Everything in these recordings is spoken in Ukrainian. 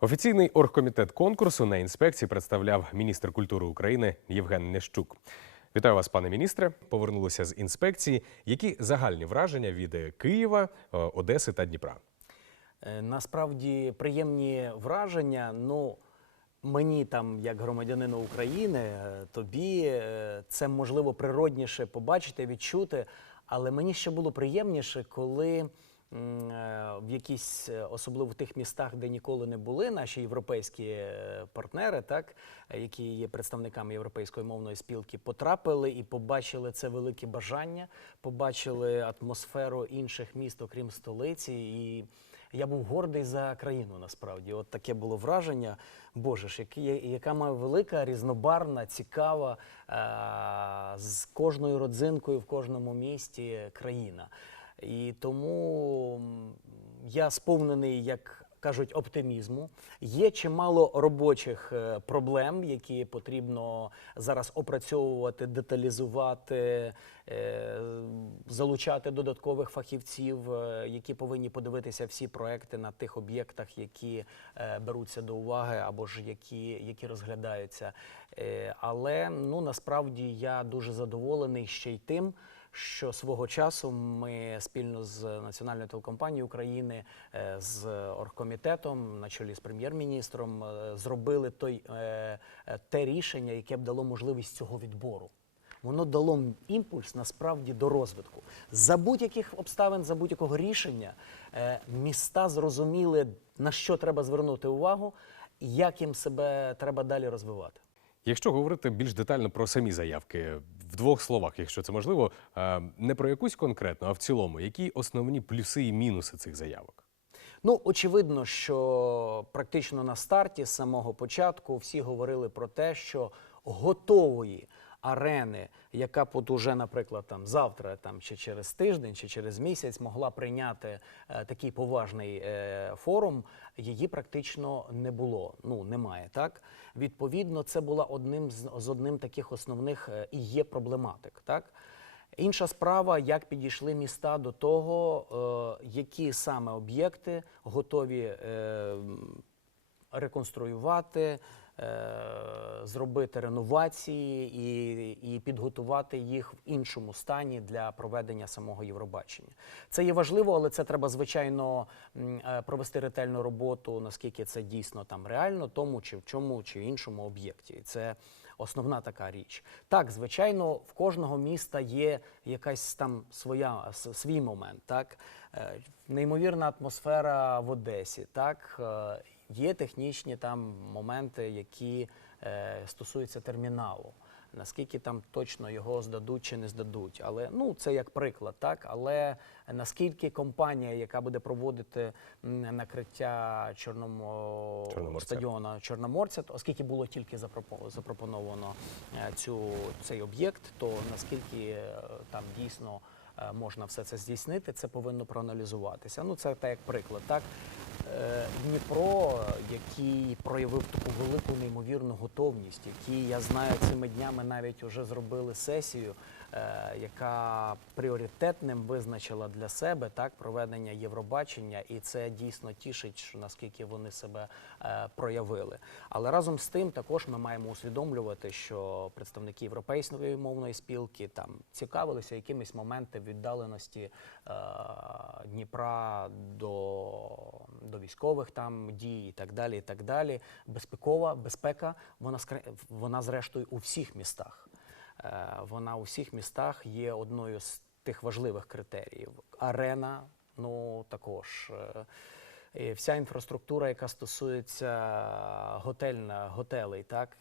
Офіційний оргкомітет конкурсу на інспекції представляв міністр культури України Євген Нещук. Вітаю вас, пане міністре. Повернулися з інспекції. Які загальні враження від Києва, е, Одеси та Дніпра? Е, Насправді приємні враження. Ну мені там, як громадянину України, е, тобі це можливо природніше побачити, відчути. Але мені ще було приємніше, коли в якісь, е, особливо в тих містах, де ніколи не були наші європейські е, партнери, так е, які є представниками європейської мовної спілки, потрапили і побачили це велике бажання, побачили атмосферу інших міст, окрім столиці, і я був гордий за країну. Насправді, от таке було враження. Боже ж, які- яка має велика, різнобарна, цікава е, з кожною родзинкою в кожному місті країна. І тому я сповнений, як кажуть, оптимізму. Є чимало робочих е, проблем, які потрібно зараз опрацьовувати, деталізувати, е, залучати додаткових фахівців, е, які повинні подивитися всі проекти на тих об'єктах, які беруться до уваги або ж які, які розглядаються. Але ну насправді я дуже задоволений ще й тим що свого часу ми спільно з Національною телекомпанією України, е, з оргкомітетом на чолі з прем'єр-міністром е, зробили той, е, те рішення, яке б дало можливість цього відбору. Воно дало імпульс насправді до розвитку. За будь-яких обставин, за будь-якого рішення міста зрозуміли, на що треба звернути увагу, як їм себе треба далі розвивати. Якщо говорити більш детально про самі заявки, в двох словах, якщо це можливо, е, не про якусь конкретну, а в цілому, які основні плюси і мінуси цих заявок? Ну, очевидно, що практично на старті з самого початку всі говорили про те, що готової арени, яка от уже, наприклад, там завтра, там чи через тиждень, чи через місяць могла прийняти е, такий поважний е, форум, її практично не було. Ну немає так. Відповідно, це була одним з, з одним таких основних е, і є проблематик. Так. Інша справа, як підійшли міста до того, е, які саме об'єкти готові е, реконструювати, е, зробити реновації і, і підготувати їх в іншому стані для проведення самого Євробачення. Це є важливо, але це треба звичайно е, провести ретельну роботу, наскільки це дійсно там реально, тому чи в чому чи в іншому об'єкті. Це основна така річ. Так, звичайно, в кожного міста є якась там своя свій момент. Так, Е, неймовірна атмосфера в Одесі. Так, є технічні там моменти, які е, стосуються терміналу. Наскільки там точно його здадуть чи не здадуть, але ну це як приклад, так але наскільки компанія, яка буде проводити накриття чорному Чорноморця. стадіона Чорноморця, то оскільки було тільки запропо- запропоновано е, цю цей об'єкт, то наскільки е, там дійсно е, можна все це здійснити, це повинно проаналізуватися. Ну це так як приклад, так. Дніпро, який проявив таку велику неймовірну готовність, який я знаю цими днями навіть вже зробили сесію, яка пріоритетним визначила для себе так проведення Євробачення, і це дійсно тішить, що наскільки вони себе е, проявили. Але разом з тим, також ми маємо усвідомлювати, що представники європейської мовної спілки там цікавилися якимись моменти віддаленості е, Дніпра до, до військових там дій і так далі. І так далі. Безпекова безпека, вона вона зрештою у всіх містах. Е, Вона у всіх містах є одною з тих важливих критеріїв. Арена, ну також. е, і Вся інфраструктура, яка стосується готельна, готелей, так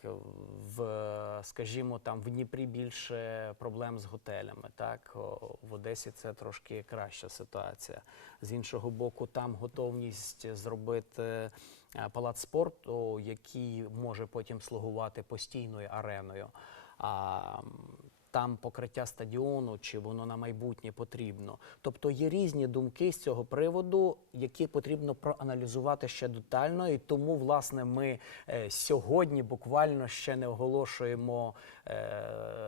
в скажімо, там в Дніпрі більше проблем з готелями. Так в Одесі це трошки краща ситуація. З іншого боку, там готовність зробити е, палац спорту, який може потім слугувати постійною ареною. А там покриття стадіону, чи воно на майбутнє потрібно. Тобто є різні думки з цього приводу, які потрібно проаналізувати ще детально. І тому, власне, ми е, сьогодні буквально ще не оголошуємо е,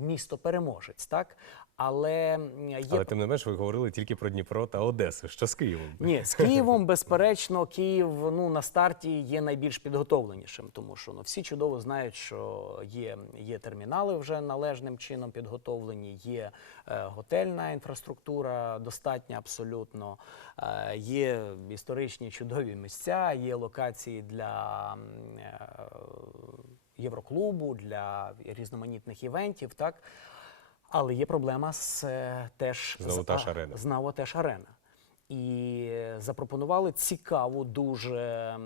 місто переможець, так? Але є Але тим не менш, ви говорили тільки про Дніпро та Одесу. Що з Києвом? ні, з Києвом, безперечно, Київ ну на старті є найбільш підготовленішим, тому що ну всі чудово знають, що є, є термінали вже належним чином підготовлені, є е, готельна інфраструктура достатня абсолютно, е, є історичні чудові місця, є локації для е, Євроклубу, для різноманітних івентів, так. Але є проблема з е, теж з- арена. Знову теж арена. І запропонували цікаву, дуже,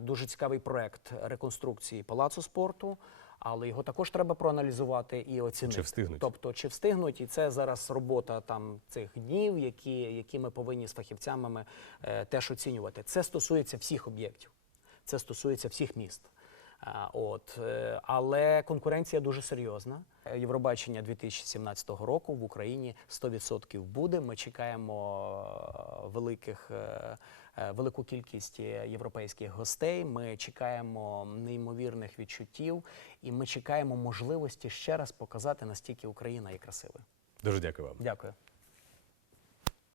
дуже цікавий проект реконструкції палацу спорту, але його також треба проаналізувати і оцінити. Чи встигнуть? Тобто, чи встигнуть, і це зараз робота там цих днів, які, які ми повинні з фахівцями е, теж оцінювати. Це стосується всіх об'єктів, це стосується всіх міст. От, е, але конкуренція дуже серйозна. Е, Євробачення 2017 року в Україні 100% буде. Ми чекаємо е, великих, велику кількість європейських гостей. Ми чекаємо неймовірних відчуттів, і ми чекаємо можливості ще раз показати, настільки Україна є красивою. Дуже дякую вам. Дякую.